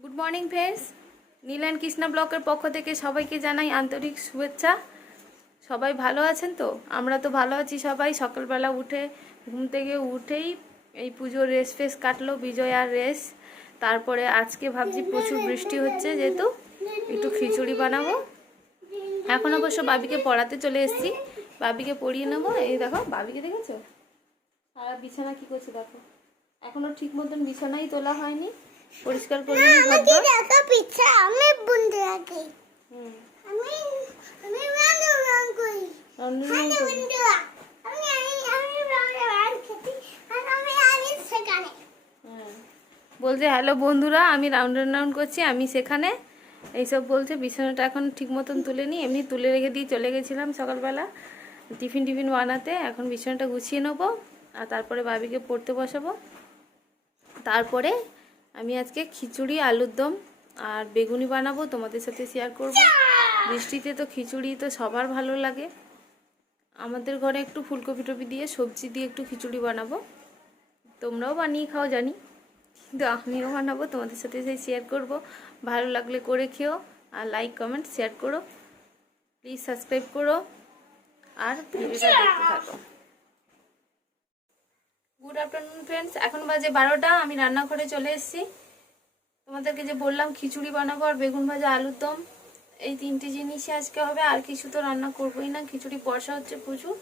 Good morning friends, Neel and Krishna ব্লকের পক্ষ থেকে সবাইকে জানাই আন্তরিক শুভেচ্ছা। সবাই ভালো আছেন তো? আমরা তো ভালো আছি সবাই। সকালবেলা উঠে ঘুম থেকে উঠেই এই পুজোর রেস ফেস কাটলো, বিজয় আর রেস। তারপরে আজকে ভাবছি প্রচুর বৃষ্টি হচ্ছে, যেহেতু একটু খিচুড়ি বানাবো। এখন অবশ্য বাবিকে পড়াতে চলে এসেছি, বাবিকে পড়িয়ে নেবো। এই দেখো বাবিকে দেখেছো, সারা বিছানা কি করছে দেখো। এখনো ঠিক মতন বিছানাই তোলা হয়নি, পরিষ্কার করে নিই ঘরদোর। আমি বন্ধু রাখি। আমি আমি রান করি। বলছে হ্যালো বন্ধুরা, আমি রাউন্ড রাউন্ড করছি, আমি সেখানে এইসব বলছে। বিছানাটা এখন ঠিক মতন তুলে নিই, এমনি তুলে রেখে দিয়ে চলে গেছিলাম সকালবেলা টিফিন বানাতে। এখন বিছানাটা গুছিয়ে নেবো আর তারপরে বাবিকে পড়তে বসাবো। তারপরে আমি আজকে খিচুড়ি, আলুর দম আর বেগুনি বানাবো, তোমাদের সাথে শেয়ার করব। বৃষ্টিতে তো খিচুড়ি তো সবার ভালো লাগে। আমাদের ঘরে একটু ফুলকপি টপি দিয়ে সবজি দিয়ে একটু খিচুড়ি বানাবো। তোমরাও বানিয়ে খাও জানি, কিন্তু আমিও বানাবো, তোমাদের সাথে সেই শেয়ার করব। ভালো লাগলে করে খেও, আর লাইক কমেন্ট শেয়ার করো, প্লিজ সাবস্ক্রাইব করো আর ভিডিওটা দেখতে থাকো। গুড আফটারনুন ফ্রেন্ডস, এখন বাজে 12টা। আমি রান্নাঘরে চলে এসেছি। তোমাদেরকে যে বললাম খিচুড়ি বানাবো আর বেগুন ভাজা, আলুর দম, এই তিনটে জিনিসই আজকে হবে। আর কিছু তো রান্না করবোই না। খিচুড়ি বর্ষা হচ্ছে প্রচুর,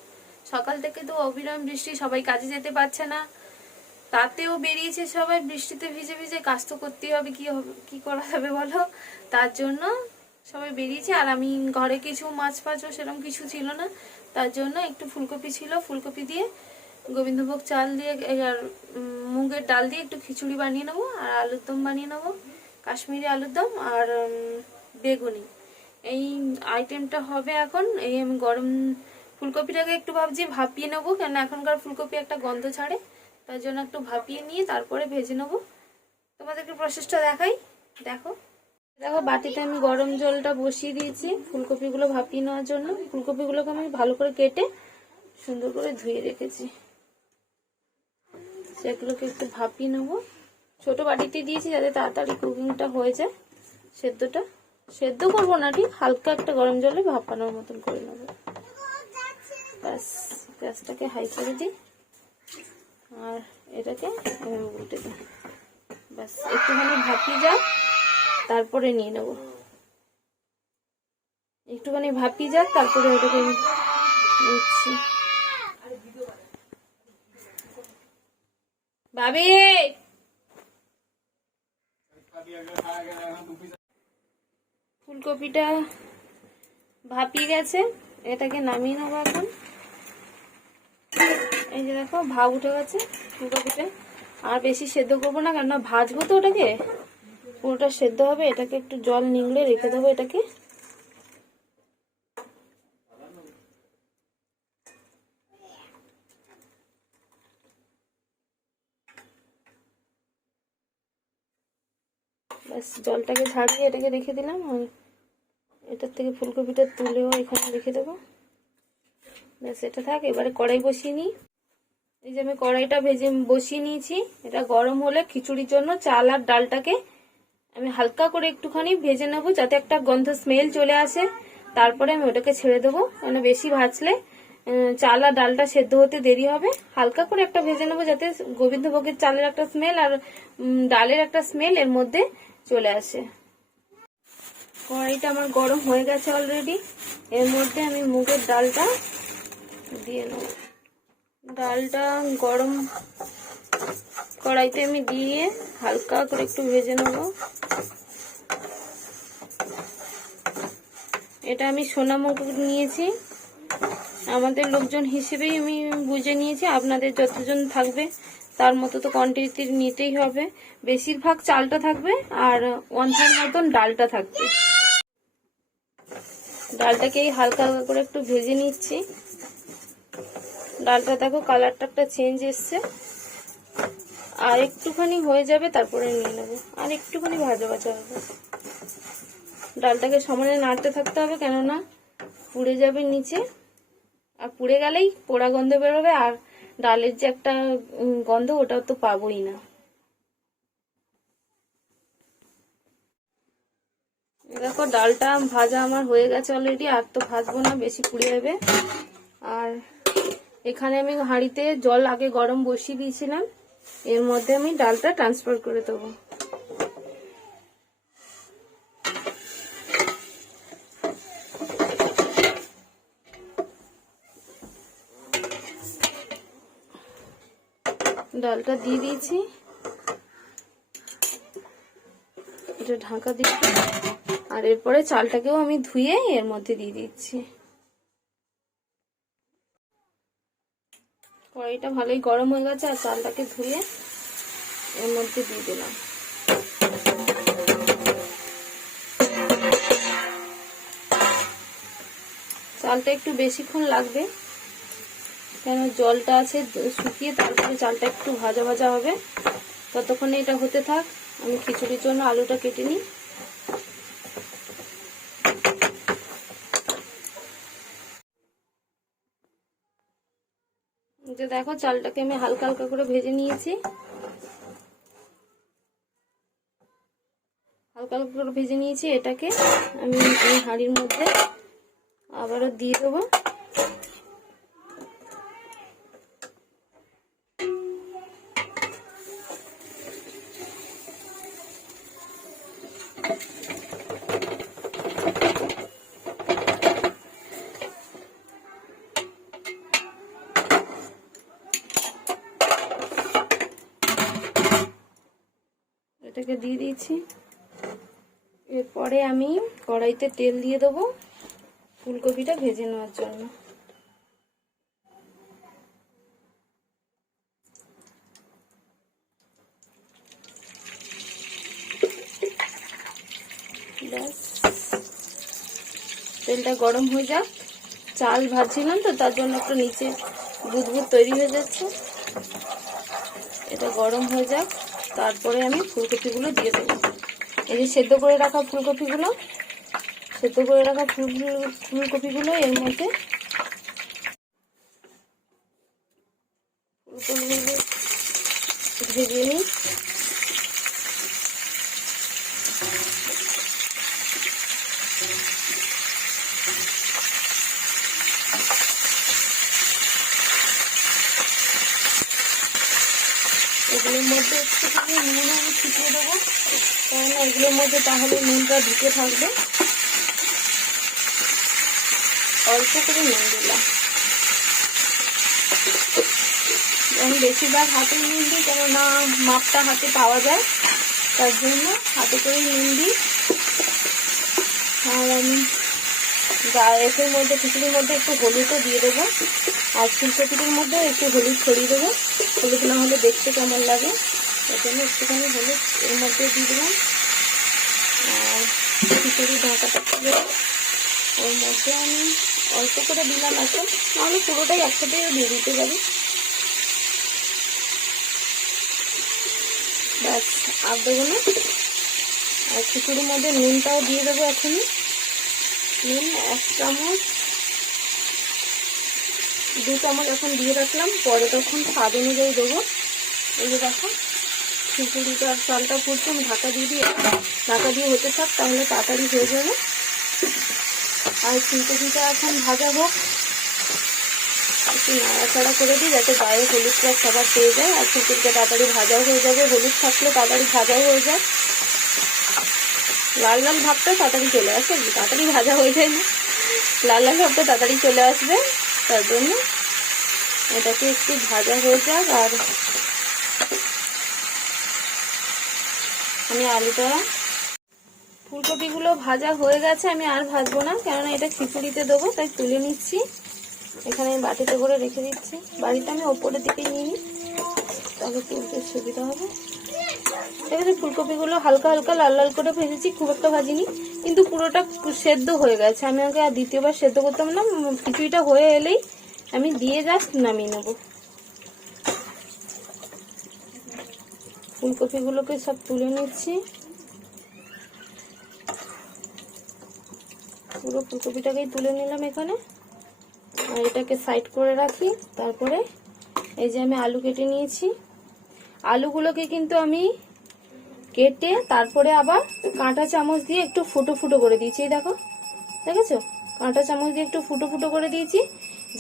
সকাল থেকে তো অবিরাম বৃষ্টি, সবাই কাজে যেতে পারছে না। তাতেও বেরিয়েছে সবাই বৃষ্টিতে ভিজে ভিজে। কাজ তো করতেই হবে, কি করা যাবে বলো। তার জন্য সবাই বেরিয়েছে। আর আমি ঘরে কিছু মাছ ফাছও সেরকম কিছু ছিল না, তার জন্য একটু ফুলকপি ছিল, ফুলকপি দিয়ে গোবিন্দভোগ চাল দিয়ে আর মুগের ডাল দিয়ে একটু খিচুড়ি বানিয়ে নেবো। আর আলুর দম বানিয়ে নেবো, কাশ্মীরি আলুর দম আর বেগুনি। এই আইটেমটা হবে এখন। এই আমি গরম ফুলকপিটাকে একটু ভাবছি ভাপিয়ে নেবো, কেন এখনকার ফুলকপি একটা গন্ধ ছাড়ে, তার জন্য একটু ভাপিয়ে নিয়ে তারপরে ভেজে নেবো। তোমাদেরকে প্রসেসটা দেখাই, দেখো। দেখো বাটিতে আমি গরম জলটা বসিয়ে দিয়েছি ফুলকপিগুলো ভাপিয়ে নেওয়ার জন্য। ফুলকপিগুলোকে আমি ভালো করে কেটে সুন্দর করে ধুয়ে রেখেছি, সেগুলোকে একটু ভাপিয়ে নেবো। ছোট বাটিতে দিয়েছি যাতে তাড়াতাড়ি কুকিংটা হয়ে যায়। সেদ্ধ করবো না, ঠিক হালকা একটা গরম জলে ভাপানোর মতন করে নেবো। ব্যাস, গ্যাসটাকে হাই করে দিই আর এটাকে উল্টে দিই। ব্যাস একটুখানি ভাপিয়ে যাক, তারপরে নিয়ে নেবো। একটুখানি ভাপিয়ে যাক, তারপরে এটাকে নিচ্ছি। ভাবি ফুলকপিটা ভাপিয়ে গেছে, এটাকে নামিয়ে নেবো এখন। এই যে দেখো ভাপ উঠে গেছে ফুলকপিটা। আর বেশি সেদ্ধ করবো না, কেননা ভাজবো তো ওটাকে, পুরোটা সেদ্ধ হবে। এটাকে একটু জল নিংড়ে রেখে দেবো এটাকে। ব্যাস জলটাকে ঝাড়িয়ে এটাকে রেখে দিলাম। আর এটার থেকে ফুলকপিটা তুলেও এখানে রেখে দেবো। ব্যাস এটা থাক। এবারে কড়াই বসিয়ে নিই। এই যে আমি কড়াইটা বসিয়ে নিয়েছি। এটা গরম হলে খিচুড়ির জন্য চাল আর ডালটাকে আমি হালকা করে একটুখানি ভেজে নেবো, যাতে একটা গন্ধ স্মেল চলে আসে। তারপরে আমি ওটাকে ছেড়ে দেবো, কেন বেশি ভাজলে চাল আর ডালটা সেদ্ধ হতে দেরি হবে। হালকা করে একটা ভেজে নেবো, যাতে গোবিন্দভোগের চালের একটা স্মেল আর ডালের একটা স্মেল এর মধ্যে চলে আসে। কড়াইটা আমার গরম হয়ে গেছে অলরেডি। এর মধ্যে আমি মুগের ডালটা দিয়ে নেব। ডালটা গরম কড়াইতে আমি দিয়ে হালকা করে একটু ভেজে নেব। এটা আমি সোনা মুগ নিয়েছি, আমাদের লোকজন হিসেবেই আমি বুঝে নিয়েছি। আপনাদের যতজন থাকবে তার মতো তো কোয়ান্টিটি নিতেই হবে। বেশিরভাগ চালটা থাকবে আর 1/3 মতন ডালটা থাকবে। ডালটাকে হালকা হালকা করে একটু ভেজে নিচ্ছি। ডালটা দেখো কালারটা একটা চেঞ্জ এসছে। আর একটুখানি হয়ে যাবে, তারপরে নিয়ে নেবো। আর একটুখানি ভাজা ভাজা হবে। ডালটাকে সমানে নাড়তে থাকতে হবে, কেননা পুড়ে যাবে নিচে। আর পুড়ে গেলেই পোড়া গন্ধ বেরোবে, আর ডালের যে একটা গন্ধ ওটা তো পাবোই না। দেখো ডালটা ভাজা আমার হয়ে গেছে অলরেডি, আর তো ভাজবো না, বেশি পুড়ে যাবে। আর এখানে আমি হাঁড়িতে জল আগে গরম বসিয়ে দিয়েছিলাম, এর মধ্যে আমি ডালটা ট্রান্সফার করে দেবো। ডালটা দিয়ে দিয়েছি, এটা ঢাকা দিচ্ছি। আর এরপরে চালটাকেও আমি ধুয়ে এর মধ্যে দিয়ে দিচ্ছি। কড়াইটা ভালোই গরম হয়ে গেছে, আর চালটাকে ধুয়ে এর মধ্যে দিয়ে দিলাম। চালটা একটু বেশিক্ষণ লাগবে, কেন জলটা আছে শুকিয়ে তারপরে চালটা একটু ভাজা ভাজা হবে। ততক্ষণে এটা হতে থাক, আমি খিচুড়ির জন্য আলুটা কেটে নিই। যে দেখো চালটাকে আমি হালকা হালকা করে ভেজে নিয়েছি, হালকা হালকা করে ভেজে নিয়েছি। এটাকে আমি এই হাঁড়ির মধ্যে আবারও দিয়ে দেবো। এটাকে দিয়ে দিয়েছি। এরপরে আমি কড়াইতে তেল দিয়ে দেবো ফুলকপিটা ভেজে নেওয়ার জন্য। তেলটা গরম হয়ে যাক, চাল ভাজছিলাম তো তার জন্য একটু নিচে বুদবুদ তৈরি হয়ে যাচ্ছে। এটা গরম হয়ে যাক, তারপরে আমি ফুলকপিগুলো দিয়ে দেবো। এই যে সেদ্ধ করে রাখা ফুলকপিগুলো, সেদ্ধ করে রাখা ফুলকপিগুলো এর মধ্যে ফুলকপিগুলো ভেজে নিই। এগুলোর মধ্যে একটুখানি নুন আমি ছিটিয়ে দেবো, কারণ এগুলোর মধ্যে তাহলে নুনটা ঢুকে থাকবে। অল্প করে নুন দিলাম, আমি বেশিরভাগ হাতে নুন দিই, কেননা মাপটা হাতে পাওয়া যায়, তার জন্য হাতে করে নুন দিই। আর আমি এর মধ্যে খিচুড়ির মধ্যে একটু হলুদও দিয়ে দেবো, আর ফুলকপির মধ্যে একটু হলুদ ছড়িয়ে দেবো। হলুদ না হলে দেখতে কেমন লাগে, এর জন্য একটুখানি হলুদ এর মধ্যে দিয়ে দিলাম। আর খিচুড়ি ঢাকাটা খুলে ওর মধ্যে আমি অল্প করে দিলাম এখন, নাহলে পুরোটাই একসাথেই দিয়ে দিতে পারি। ব্যাস আর দেবো না। আর খিচুড়ির মধ্যে নুনটাও দিয়ে দেবো এখনই। নুন 1 চামচ 2 চামচ এখন দিয়ে রাখলাম, পরে তখন স্বাদ অনুযায়ী দেবো। এই যে দেখো খিচুড়িটা চালটা ফুটছে, আমি ঢাকা দিয়ে দিই, ঢাকা দিয়ে হতে থাক, তাহলে তাড়াতাড়ি হয়ে যাবে। আর ফুলকপিটা এখন ভাজা হোক, একটু নাড়াচাড়া করে দিই যাতে গায়ে হলুদটা সবার পেয়ে যায়। আর ফুলকপিটা তাড়াতাড়ি ভাজাও হয়ে যাবে, হলুদ থাকলে তাড়াতাড়ি ভাজাও হয়ে যায়। লাল লাল ভাবটা তাড়াতাড়ি চলে আসে, তাড়াতাড়ি ভাজা হয়ে যায় না, লাল লাল ভাবটা তাড়াতাড়ি চলে আসবে, তার জন্য এটাকে একটু ভাজা হয়ে যাক। আর আমি আলুটা ফুলকপিগুলো ভাজা হয়ে গেছে, আমি আর ভাজবো না, কেননা এটা খিচুড়িতে দেবো, তাই তুলে নিচ্ছি। এখানে আমি বাটিতে করে রেখে দিচ্ছি, বাড়িতে আমি ওপরের দিকে নিয়ে নিই, তাহলে তুলতে সুবিধা হবে। দেখেছি ফুলকপিগুলো হালকা হালকা লাল লাল করে ভেজেছি, খুব একটা ভাজিনি, কিন্তু পুরোটা সেদ্ধ হয়ে গেছে। আমি আগে আর দ্বিতীয়বার সেদ্ধ করতাম না, খিচুড়িটা হয়ে এলেই আমি দিয়ে জাস্ট নামিয়ে নেব। ফুলকপিগুলোকে সব তুলে নিচ্ছি, পুরো ফুলকপিটাকেই তুলে নিলাম এখানে। আর এটাকে সাইড করে রাখি। তারপরে এই যে আমি আলু কেটে নিয়েছি, আলুগুলোকে কিন্তু আমি কেটে তারপরে আবার কাঁটা চামচ দিয়ে একটু ফুটো ফুটো করে দিয়েছি। এই দেখো, দেখেছো, কাঁটা চামচ দিয়ে একটু ফুটো ফুটো করে দিয়েছি,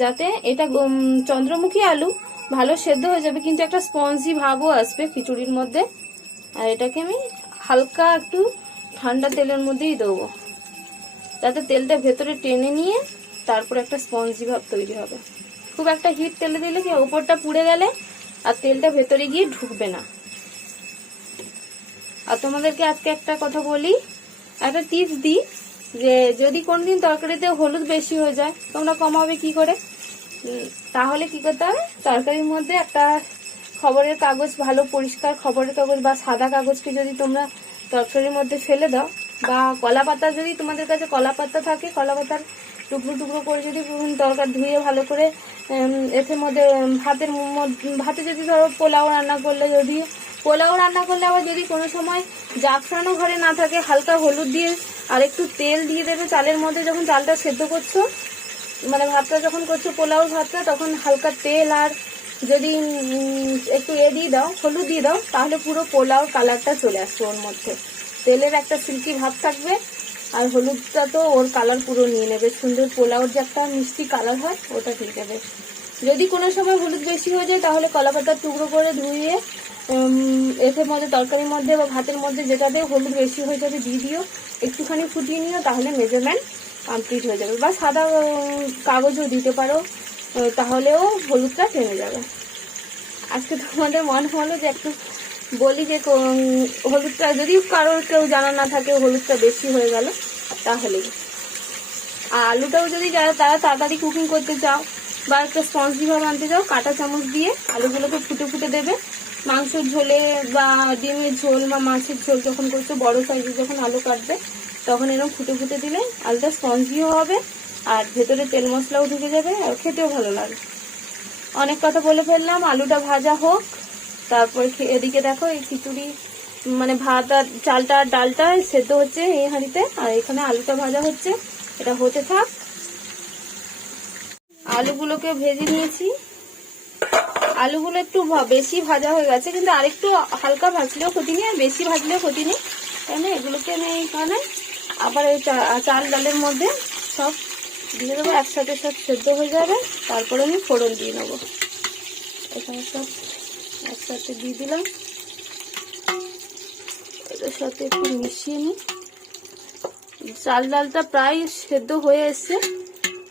যাতে এটা চন্দ্রমুখী আলু ভালো সেদ্ধ হয়ে যাবে, কিন্তু একটা স্পঞ্জি ভাবও আসবে খিচুড়ির মধ্যে। আর এটাকে আমি হালকা একটু ঠান্ডা তেলের মধ্যেই দেবো, যাতে তেলটা ভেতরে টেনে নিয়ে তারপর একটা স্পঞ্জি ভাব তৈরি হবে। খুব একটা হিট তেলে দিলে কি উপরটা পুড়ে গেলে আর তেলটা ভেতরে গিয়ে ঢুকবে না। আর তোমাদেরকে আজকে একটা কথা বলি, একটা টিপস দিই, যে যদি কোনদিন তরকারিতে হলুদ বেশি হয়ে যায় তোমরা কমাবে কি করে। তাহলে কি করতে হবে, তরকারির মধ্যে একটা খবরের কাগজ, ভালো পরিষ্কার খবরের কাগজ বা সাদা কাগজকে যদি তোমরা তরকারির মধ্যে ফেলে দাও, বা কলা পাতা, যদি তোমাদের কাছে কলা পাতা থাকে, কলা পাতার টুকরো টুকরো করে যদি তরকারি ধুয়ে ভালো করে এর মধ্যে ভাতে যদি ধরো পোলাও রান্না করলে, আবার যদি কোনো সময় জাফরানও ঘরে না থাকে, হালকা হলুদ দিয়ে আর একটু তেল দিয়ে দেবে চালের মধ্যে। যখন চালটা সেদ্ধ করছো, মানে ভাতটা যখন করছো, পোলাও ভাতটা, তখন হালকা তেল আর যদি একটু দিয়ে দাও, হলুদ দিয়ে দাও, তাহলে পুরো পোলাও কালারটা চলে আসবে ওর মধ্যে। তেলের একটা সিল্কি ভাব থাকবে আর হলুদটা তো ওর কালার পুরো নিয়ে নেবে, সুন্দর পোলাওর যে একটা মিষ্টি কালার হয় ওটা ঠিক যাবে। যদি কোনো সময় হলুদ বেশি হয়ে যায় তাহলে কলা পাতার টুকরো করে ধুয়ে এর মধ্যে, তরকারির মধ্যে বা ভাতের মধ্যে যেটাতে হলুদ বেশি হয়ে যাবে দিয়ে দিও, একটুখানি ফুটিয়ে নিও, তাহলে মেজারমেন্ট কমপ্লিট হয়ে যাবে। বা সাদা কাগজও দিতে পারো, তাহলেও হলুদটা টেনে যাবে। আজকে তোমাদের মনে হলো যে একটু বলি যে হলুদটা যদি কারোর কেউ জানা না থাকে হলুদটা বেশি হয়ে গেল তাহলে। আর আলুটাও যদি তারা তাড়াতাড়ি কুকিং করতে চাও বা একটা স্পঞ্জি ভাব আনতে চাও, কাঁটা চামচ দিয়ে আলুগুলোকে ফুটে ফুটে দেবে। মাংসের ঝোলে বা ডিমের ঝোল বা মাছের ঝোল যখন করছো, বড় সাইজের যখন আলু কাটবে তখন এরকম ফুটে ফুটে দিলে আলুটা স্পঞ্জিও হবে আর ভেতরে তেল মশলাও ঢুকে যাবে আর খেতেও ভালো লাগে। অনেক কথা বলে ফেললাম, আলুটা ভাজা হোক, তারপর এদিকে দেখো এই খিচুড়ি মানে ভাত আর চালটা আর ডালটা সেদ্ধ হচ্ছে এই হাঁড়িতে, আর এখানে আলুটা ভাজা হচ্ছে, এটা হতে থাক। আলুগুলোকে ভেজে নিয়েছি, আলুগুলো একটু বেশি ভাজা হয়ে গেছে, কিন্তু আরেকটু হালকা ভাজলেও ক্ষতি নেই আর বেশি ভাজলেও ক্ষতি নেই। কেন এগুলোকে আমি এইখানে আবার এই চাল ডালের মধ্যে সব দিয়ে দেবো, একসাথে সব সেদ্ধ হয়ে যাবে, তারপরে আমি ফোড়ন দিয়ে নেবো। এখানে সব একসাথে দিয়ে দিলাম, এটার সাথে একটু মিশিয়ে নিই। চাল ডালটা প্রায় সেদ্ধ হয়ে এসছে,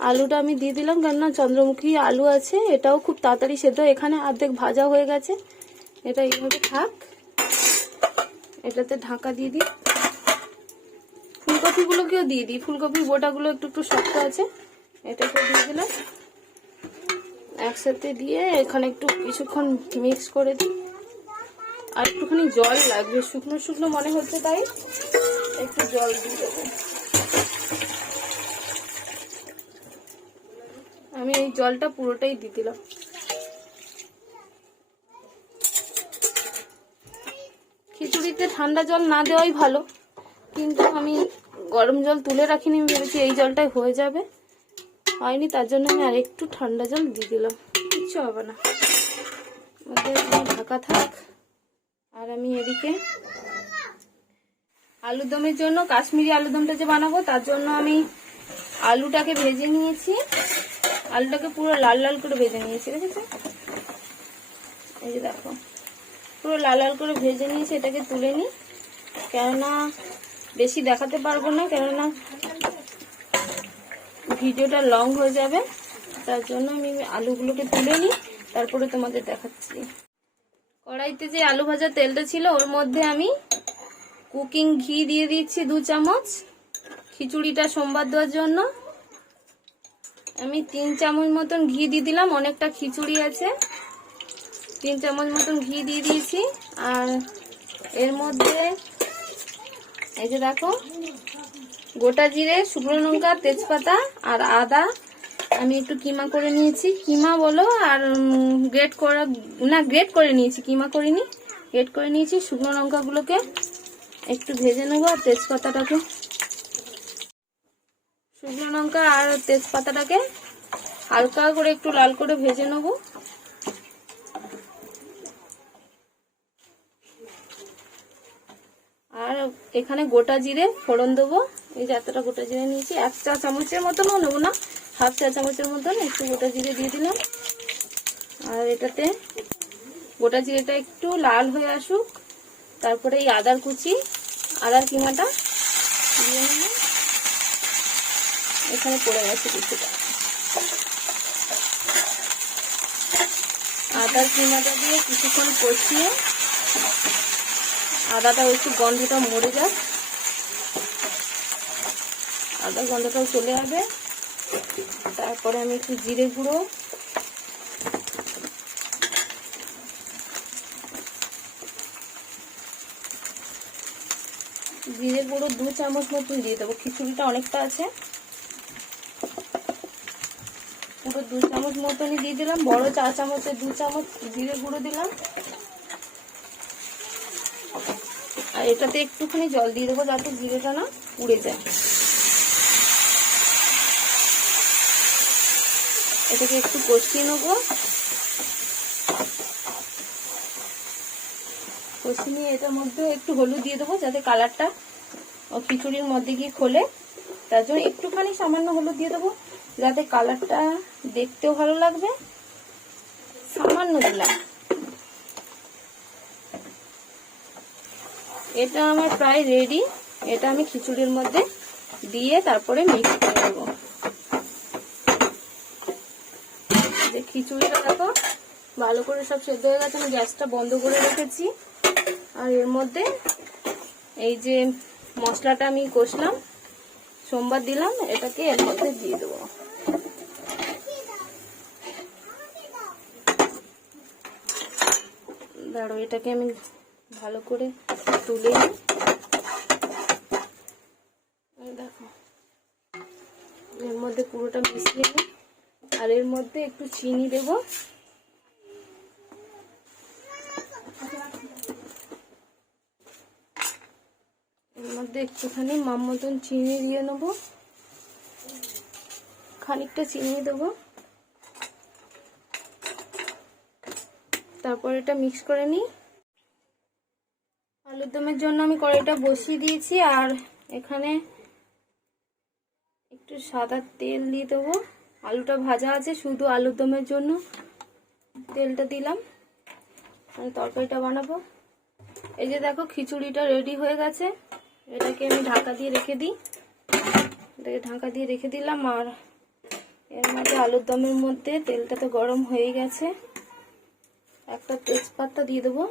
আলুটা আমি দিয়ে দিলাম, কেননা চন্দ্রমুখী আলু আছে, এটাও খুব তাড়াতাড়ি সেদ্ধ। এখানে অর্ধেক ভাজা হয়ে গেছে, এটা এইভাবে থাক, এটাতে ঢাকা দিয়ে দিই। ফুলকপিগুলোকেও দিয়ে দিই, ফুলকপির বোটাগুলো একটু একটু শক্ত আছে, এটাকে দিয়ে দিলাম একসাথে দিয়ে এখানে একটু কিছুক্ষণ মিক্স করে দিই। আর একটুখানি জল লাগবে, শুকনো শুকনো মনে হচ্ছে, তাই একটু জল দিয়ে দেবো। আমি এই জলটা পুরোটাই দিয়ে দিলাম। খিচুড়িতে ঠান্ডা জল না দেওয়াই ভালো, কিন্তু আমি গরম জল তুলে রাখিনি, আমি ভেবেছি এই জলটাই হয়ে যাবে, হয়নি, তার জন্য আমি আর একটু ঠান্ডা জল দিয়ে দিলাম। কিচ্ছু হবে না, ঢাকা থাক। আর আমি এদিকে আলুদমের জন্য, কাশ্মীরি আলুদমটা যে বানাবো তার জন্য আমি আলুটাকে ভেজে নিয়েছি, আলুটাকে পুরো লাল লাল করে ভেজে নিয়েছি, দেখেছো? এই যে দেখো, পুরো লাল লাল করে ভেজে নিয়েছি, এটাকে তুলে নিই, কেননা বেশি দেখাতে পারবো না, কেননা ভিডিওটা লং হয়ে যাবে, তার জন্য আমি আলুগুলোকে তুলে নিই, তারপরে তোমাদের দেখাচ্ছি। কড়াইতে যে আলু ভাজা তেলটা ছিল ওর মধ্যে আমি কুকিং ঘি দিয়ে দিচ্ছি 2 চামচ, খিচুড়িটা সোমবার দেওয়ার জন্য। আমি 3 চামচ মতন ঘি দিয়ে দিলাম, অনেকটা খিচুড়ি আছে, 3 চামচ মতন ঘি দিয়ে দিয়েছি। আর এর মধ্যে এই যে দেখো, গোটা জিরে, শুকনো লঙ্কা, তেজপাতা আর আদা আমি একটু কিমা করে নিয়েছি, কিমা বলো আর গ্রেট করে নিয়েছি, কিমা করিনি, গ্রেট করে নিয়েছি। শুকনো লঙ্কাগুলোকে একটু ভেজে নেবো, আর তেজপাতাটাকে, শুকনো লঙ্কা আর তেজপাতাটাকে হালকা করে একটু লাল করে ভেজে নেবো। এখানে গোটা জিরে ফোড়ন দেবো। এই যে এতটা গোটা জিরে নিয়েছি, 1 চা চামচের মতনও নেবো না, 1/2 চা চামচের মতন একটু গোটা জিরে দিয়ে দিলাম। আর এটাতে গোটা জিরেটা একটু লাল হয়ে আসুক, তারপরে এই আদার কুচি, আদার কিমাটা দিয়ে নেব। এখানে পড়ে গেছে কিছুটা, আদার কিমাটা দিয়ে কিছুক্ষণ কষিয়ে আদাটা একটু গন্ধটা মরে যাক, আদার গন্ধটাও চলে যাবে। তারপরে আমি একটু জিরে গুঁড়ো, জিরে গুঁড়ো 2 চামচ মতন দিয়ে দেবো। খিচুড়িটা অনেকটা আছে, পুরো 2 চামচ মতনই দিয়ে দিলাম। বড় 4 চামচে 2 চামচ জিরে গুঁড়ো দিলাম। আর এটাতে একটুখানি জল দিয়ে দেবো যাতে জিরেটা না পুড়ে যায়। এটাকে একটু কষিয়ে নেবো। কষিয়ে নিয়ে এটার মধ্যে একটু হলুদ দিয়ে দেবো যাতে কালারটা খিচুড়ির মধ্যে গিয়ে খোলে, তার জন্য একটুখানি সামান্য হলুদ দিয়ে দেবো যাতে কালারটা দেখতেও ভালো লাগবে। সামান্য দিলাম। এটা আমার প্রায় রেডি। এটা আমি খিচুড়ির মধ্যে দিয়ে তারপরে মিক্স করে দেবো। যে খিচুড়িটা দেখো ভালো করে সব সেদ্ধ হয়ে গেছে, আমি গ্যাসটা বন্ধ করে রেখেছি। আর এর মধ্যে এই যে মশলাটা আমি কষলাম, সোমবার দিলাম, এটাকে এর মধ্যে দিয়ে দেবো। দাঁড়ো, এটাকে আমি ভালো করে তুলে নিই। দেখো এর মধ্যে পুরোটা মিশিয়ে নিই। আর এর মধ্যে একটু চিনি দেবো। এর মধ্যে একটুখানি মাপ মতন চিনি দিয়ে নেবো, খানিকটা চিনি দেবো। তারপর এটা মিক্স করে নিই। আলুর দমের জন্য আমি কড়াইটা বসিয়ে দিয়েছি। আর এখানে একটু সাদা তেল দিয়ে দেবো। আলুটা ভাজা আছে, শুধু আলুর দমের জন্য তেলটা দিলাম। আমি তরকারিটা বানাবো। এই যে দেখো খিচুড়িটা রেডি হয়ে গেছে। এটাকে আমি ঢাকা দিয়ে রেখে দিই। এটাকে ঢাকা দিয়ে রেখে দিলাম। আর এর মধ্যে আলুর দমের মধ্যে তেলটা তো গরম হয়ে গেছে, একটা তেজপাতা দিয়ে দেবো।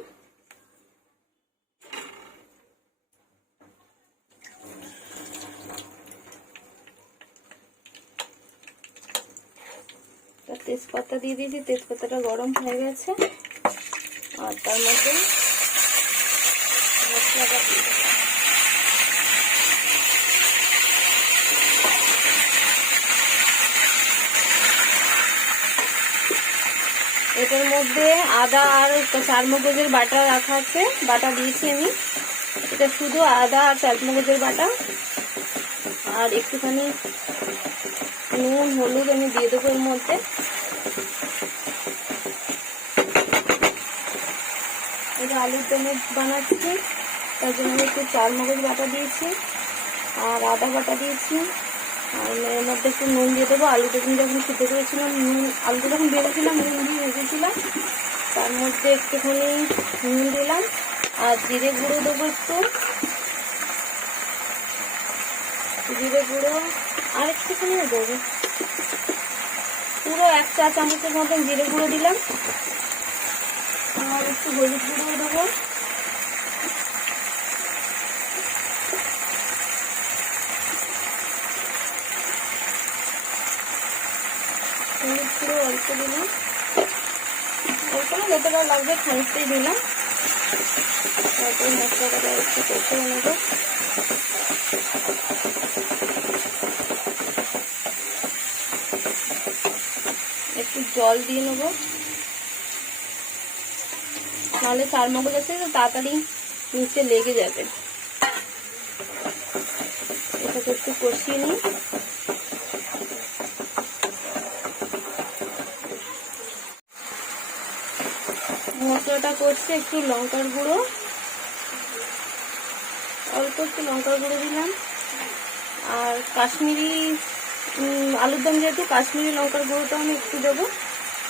তেজপাতা দিয়ে দিয়েছি, তেজপাতাটা গরম হয়ে গেছে। আর তার মধ্যে মশলাটা দিয়ে দেবো। এটার মধ্যে আদা আর চারমগজের বাটা রাখা আছে, বাটা দিয়েছি আমি। এটা শুধু আদা আর চারমগজের বাটা। আর একটুখানি নুন হলুদ আমি দিয়ে দেবো এর মধ্যে। এটা আলুর দম বানাচ্ছি, তার জন্য একটু চারমগজ বাটা দিয়েছি আর আদা বাটা দিয়েছি। আর এর মধ্যে একটু নুন দিয়ে দেবো। আলুটা যখন সিদ্ধ করেছিলাম, আলুটা যখন ভেজেছিলাম নুন দিয়ে ভেজেছিলাম, তার মধ্যে একটুখানি নুন দিলাম। আর জিরে গুঁড়ো দেবো একটু, জিরে গুঁড়ো আর একটুখানি দেবো, পুরো 1 চা চামচের মতন জিরে গুঁড়ো দিলাম। আর একটু হলুদ গুঁড়ো দেবো। হলুদ গুঁড়ো অল্প দিলাম, অল্প না যতটা লাগবে খানিকটাই দিলাম। তারপর মশলাটা একটু কষে নেবো। একটু জল দিয়ে নেবো, নাহলে চারমগজ আছে তো তাড়াতাড়ি নিচে লেগে যাবে। এটাকে একটু কষিয়ে নিই। মশলাটা করছে একটু লঙ্কার গুঁড়ো অল্প একটু লঙ্কার গুঁড়ো দিলাম, আর কাশ্মীরি আলুর দম যেহেতু কাশ্মীরি লঙ্কার গুঁড়োটা আমি একটু দেবো,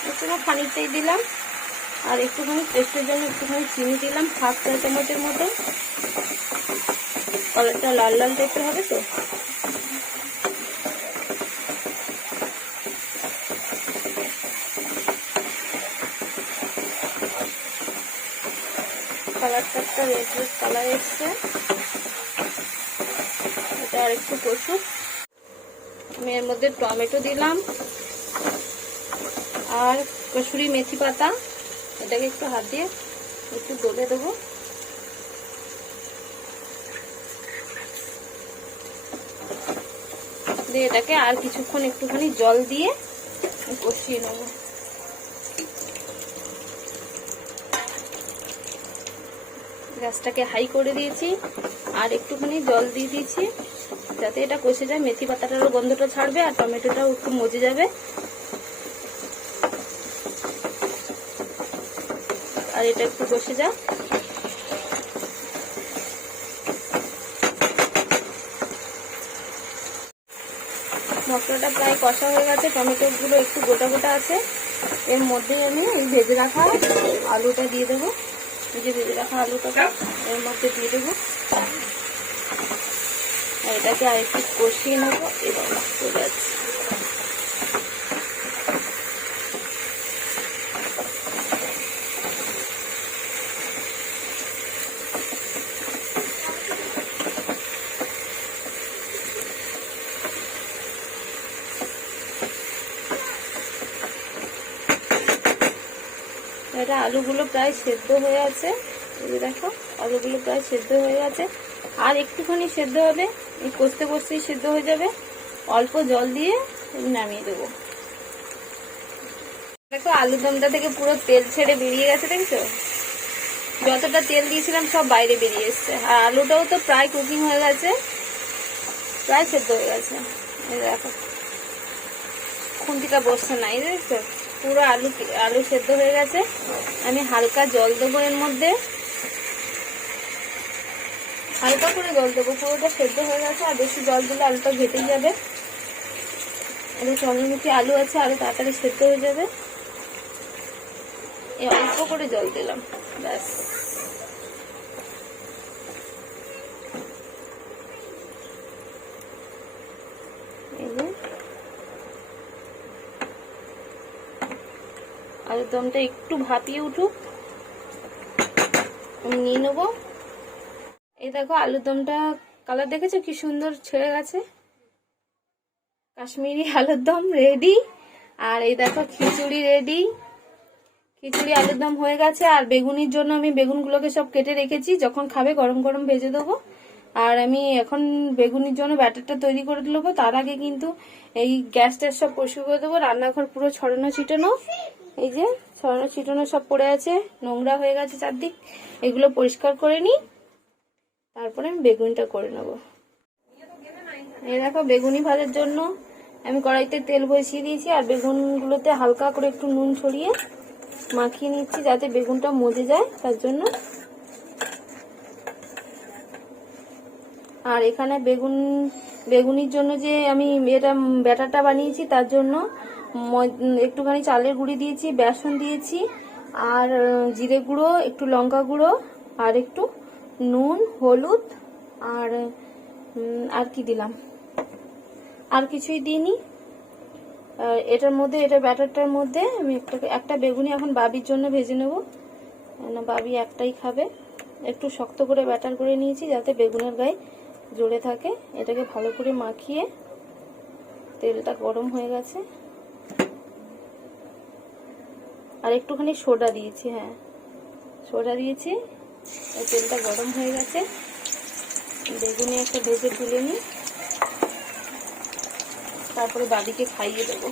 একটু না খানিকটাই দিলাম। আর একটুখানি টেস্টের জন্য একটুখানি চিনি দিলাম, 1/2 চা চামচের মতো। কালারটা লাল লাল টাইপের হবে তো। কালারটা একটা রেড রেড কালার এসছে, এটা আর একটু কষুক। আমি এর মধ্যে টমেটো দিলাম আর কসুরি মেথি পাতা, এটাকে একটু হাত দিয়ে একটু ডলে দেবো। দিয়ে এটাকে আর কিছুক্ষণ একটুখানি জল দিয়ে কষিয়ে নেবো। গ্যাসটাকে হাই করে দিয়েছি আর একটুখানি জল দিয়ে দিয়েছি যাতে এটা কষে যায়, মেথি পাতাটারও গন্ধটা ছাড়বে আর টমেটোটাও একটু মজে যাবে। আর এটা একটু কষে যাক। মশলাটা প্রায় কষা হয়ে গেছে, টমেটোগুলো একটু গোটা গোটা আছে। এর মধ্যে আমি এই ভেজে রাখা আলুটা দিয়ে দেবো, এই যে ভেজে রাখা আলুটাকে এর মধ্যে দিয়ে দেবো। আর এটাকে আর একটু কষিয়ে নেবো। এবার চলে যাচ্ছে, এটা আলুগুলো প্রায় সেদ্ধ হয়ে আছে। এই দেখো আলুগুলো প্রায় সেদ্ধ হয়ে গেছে, আর একটুখানি সেদ্ধ হবে, এই কষতে কষতেই সেদ্ধ হয়ে যাবে। অল্প জল দিয়ে নামিয়ে দেবো। দেখো আলুর দমটা থেকে পুরো তেল ছেড়ে বেরিয়ে গেছে, দেখছো? যতটা তেল দিয়েছিলাম সব বাইরে বেরিয়ে এসছে। আর আলুটাও তো প্রায় কুকিং হয়ে গেছে, প্রায় সেদ্ধ হয়ে গেছে। এই দেখো খুন্তিটা বসছে না, এই দেখছো পুরো আলু সেদ্ধ হয়ে গেছে। আমি হালকা জল দেবো এর মধ্যে, হালকা করে জল দেবো, পুরোটা সেদ্ধ হয়ে গেছে। আর বেশি জল দিলে আলুটা ঘেটে যাবে। এটা চন্দ্রমুখী আলু আছে, আরো তাড়াতাড়ি সেদ্ধ হয়ে যাবে। এই অল্প করে জল দিলাম, ব্যাস। আলুর দমটা একটু ভাপিয়ে উঠুক, আমি নিয়ে নেবো। এই দেখো আলুর দমটা কালার দেখেছো কি সুন্দর ছেড়ে গেছে। কাশ্মীরি আলুর দম রেডি। আর এই দেখো খিচুড়ি রেডি। খিচুড়ি আলুর দম হয়ে গেছে। আর বেগুনির জন্য আমি বেগুনগুলোকে সব কেটে রেখেছি, যখন খাবে গরম গরম ভেজে দেবো। আর আমি এখন বেগুনির জন্য ব্যাটারটা তৈরি করে নেবো। তার আগে কিন্তু এই গ্যাসটা সব পরিষ্কার করে দেবো। রান্নাঘর পুরো ছড়ানো ছিটানো, এই যে ছড়ানো ছিটানো সব পড়ে আছে, নোংরা হয়ে গেছে চারদিক। এগুলো পরিষ্কার করে নিই, তারপরে আমি বেগুনিটা করে নেবো। এই দেখো বেগুনি ভাজার জন্য আমি কড়াইতে তেল বসিয়ে দিয়েছি, আর বেগুনগুলোতে হালকা করে একটু নুন ছড়িয়ে মাখিয়ে নিচ্ছি যাতে বেগুনটা মজে যায়, তার জন্য। আর এখানে বেগুনির জন্য যে আমি এটা ব্যাটারটা বানিয়েছি, তার জন্য একটুখানি চালের গুঁড়ি দিয়েছি, বেসন দিয়েছি, আর জিরে গুঁড়ো, একটু লঙ্কা গুঁড়ো, আর একটু নুন, হলুদ, আর কি দিলাম, আর কিছুই দিইনি। এটার মধ্যে, এটা ব্যাটারটার মধ্যে আমি একটা বেগুনি এখন বাবির জন্য ভেজে নেব, না বাবি একটাই খাবে। একটু শক্ত করে ব্যাটার করে নিয়েছি যাতে বেগুনের গায়ে জড়ে থাকে। এটাকে ভালো করে মাখিয়ে, তেলটা গরম হয়ে গেছে, আর একটুখানি সোডা দিয়েছি, হ্যাঁ সোডা দিয়েছি। তেলটা গরম হয়ে গেছে, বেগুনি একটা ভেজে তুলে নিই, তারপরে বাবিকে খাইয়ে দেবো।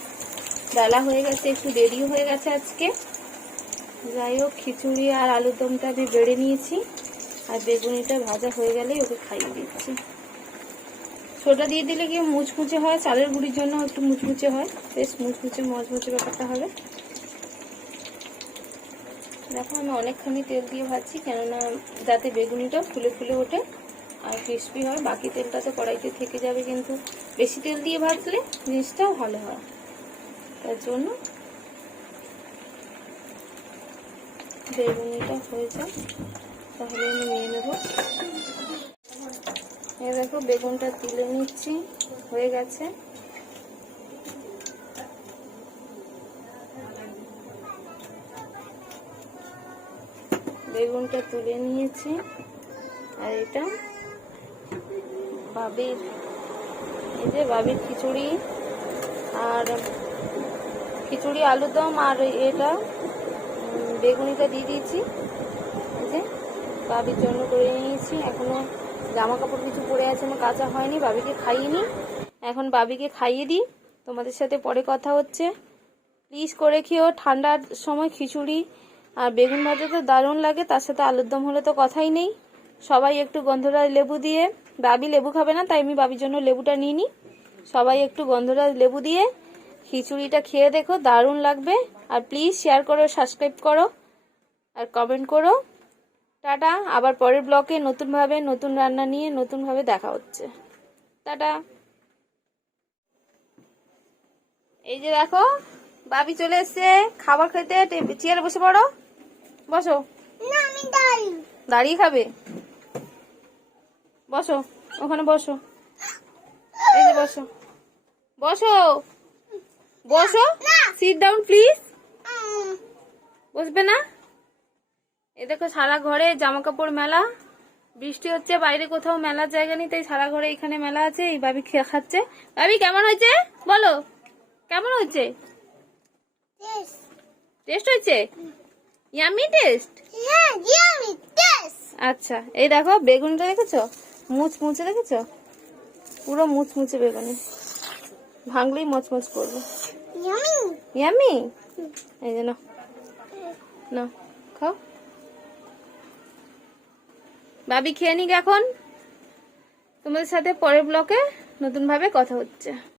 বেলা হয়ে গেছে, একটু দেরি হয়ে গেছে আজকে। যাই হোক খিচুড়ি আর আলুর দমটা আমি বেড়ে নিয়েছি, আর বেগুনিটা ভাজা হয়ে গেলেই ওকে খাইয়ে দিচ্ছি। সোডা দিয়ে দিলে কি মুচমুচে হয়, চালের গুঁড়ির জন্য একটু মুচমুচে হয়, বেশ মুচমুচে মচমুচে ব্যাপারটা হবে। দেখো আমি অনেকখানি তেল দিয়ে ভাজছি, কেননা যাতে বেগুনিটা ফুলে ফুলে ওঠে আর ক্রিস্পি হয়। বাকি তেলটা তো কড়াইতে থেকে যাবে, কিন্তু বেশি তেল দিয়ে ভাজলে জিনিসটাও ভালো হয়। তার জন্য বেগুনিটা হয়ে যায়, তাহলে আমি নিয়ে নেব। এই দেখো বেগুনটা তুলে নিচ্ছি, হয়ে গেছে। বেগুনটা তুলে নিয়েছি। আর এটা বাবির, এই যে বাবির খিচুড়ি, আর খিচুড়ি আলুর দম, আর এটা বেগুনিটা দিয়ে দিয়েছি। এই যে বাবির জন্য করে নিয়েছি। এখনো জামা কাপড় কিছু পরে আছে, না কাঁচা হয়নি, বাবিকে খাইয়ে নি। এখন বাবিকে খাইয়ে দিই, তোমাদের সাথে পরে কথা হচ্ছে। প্লিজ করে খেও, ঠান্ডার সময় খিচুড়ি আর বেগুন ভাজা তো দারুণ লাগে, তার সাথে আলুর দম হলে তো কথাই নেই। সবাই একটু গন্ধরাজ লেবু দিয়ে, বাবি লেবু খাবে না তাই আমি বাবির জন্য লেবুটা নিয়ে নিই। সবাই একটু গন্ধরাজ লেবু দিয়ে খিচুড়িটা খেয়ে দেখো, দারুণ লাগবে। আর প্লিজ শেয়ার করো, সাবস্ক্রাইব করো আর কমেন্ট করো। টাটা, আবার পরের ব্লগে নতুনভাবে নতুন রান্না নিয়ে নতুনভাবে দেখা হচ্ছে। টাটা। এই যে দেখো বাবি চলে এসছে খাবার খেতে। চেয়ারে বসে পড়ো, বসো। না আমি দাঁড়ি। দাঁড়িয়ে খাবে? বসো, ওখানে বসো। এই যে বসো, বসো, বসো। Sit down please. বসবে না? এ দেখো সারা ঘরে জামা কাপড় মেলা। বৃষ্টি হচ্ছে, বাইরে কোথাও মেলার জায়গা নেই, তাই সারা ঘরে এখানে মেলা আছে। এই বাবি খেয়ে খাচ্ছে। বাবি কেমন হয়েছে বলো, কেমন হয়েছে? টেস্ট হয়েছে? Yummy taste? হ্যাঁ ইয়ামি টেস্ট। আচ্ছা, এই দেখো বেগুনটা দেখেছো, মুচমুচে দেখেছো, পুরো মুচমুচে বেগুনি, ভাঙলেই মচমচ করবে। ইয়ামি। ইয়ামি। এই যে নাও, নাও খাও। বাবি খেয়ে নিক এখন। তোমাদের সাথে পরের ব্লকে নতুন ভাবে কথা হচ্ছে।